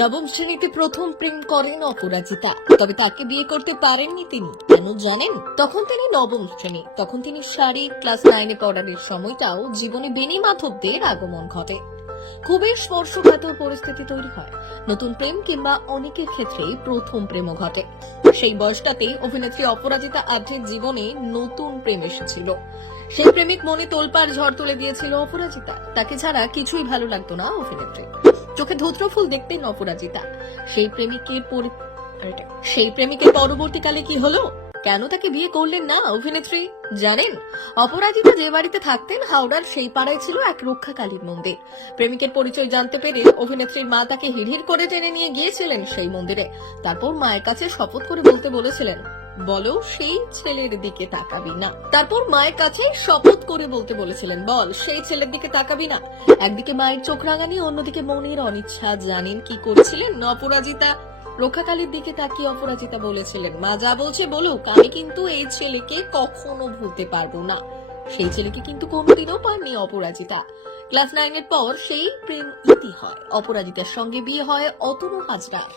নবম শ্রেণীতে প্রথম প্রেম করেন অপরাজিতা, তবে তাকে বিয়ে করতে পারেননি তিনি। কেন জানেন? তখন তিনি নবম শ্রেণী, তখন তিনি ক্লাস 9-এ পড়ার সময়টাও জীবনে বেনি মাধবদের আগমন ঘটে। খুবই স্পর্শকাতর পরিস্থিতি তৈরি হয়। নতুন প্রেম কিংবা অনেকের ক্ষেত্রেই প্রথম প্রেমও ঘটে। সেই বয়সটাতেই অভিনেত্রী অপরাজিতা আড্ডের জীবনে নতুন প্রেম এসেছিল। সেই প্রেমিক মনে তোলপাড় ঝড় তুলে দিয়েছিল অপরাজিতা। তাকে ছাড়া কিছুই ভালো লাগতো না অভিনেত্রী। চোখে ধূত্র ফুল দেখতেন অপরাজিতা। সেই প্রেমিকের পরবর্তীকালে কি হলো? কেন তাকে বিয়ে করলেন না অভিনেত্রী? জানেন, অপরাজিতা যে বাড়িতে থাকতেন হাওড়ার সেই পাড়ায় ছিল এক রক্ষাকালীর মন্দির। প্রেমিকের পরিচয় জানতে পেরে অভিনেত্রীর মা তাকে হিড়হিড় করে টেনে নিয়ে গিয়েছিলেন সেই মন্দিরে। তারপর মায়ের কাছে শপথ করে বলতে বলেছিলেন, বলো সেই ছেলের দিকে তাকাবি না। তারপর মায়ের কাছে শপথ করে বলতে বলেছিলেন, বল সেই ছেলের দিকে তাকাবি না। একদিকে মায়ের চোখ রাঙানি, অন্যদিকে মনের অনিচ্ছা। জানেন কি করেছিলেন অপরাজিতা? রক্ষাকালীর দিকে তাকিয়ে অপরাজিতা বলেছিলেন, মা যা বলছে বলুক, আমি কিন্তু এই ছেলেকে কখনো ভুলতে পারবো না। সেই ছেলেকে কিন্তু কোনোদিনও পাননি অপরাজিতা। ক্লাস 9-এর পর সেই প্রেম ইতি হয়। অপরাজিতার সঙ্গে বিয়ে হয় অতনু হাজরার।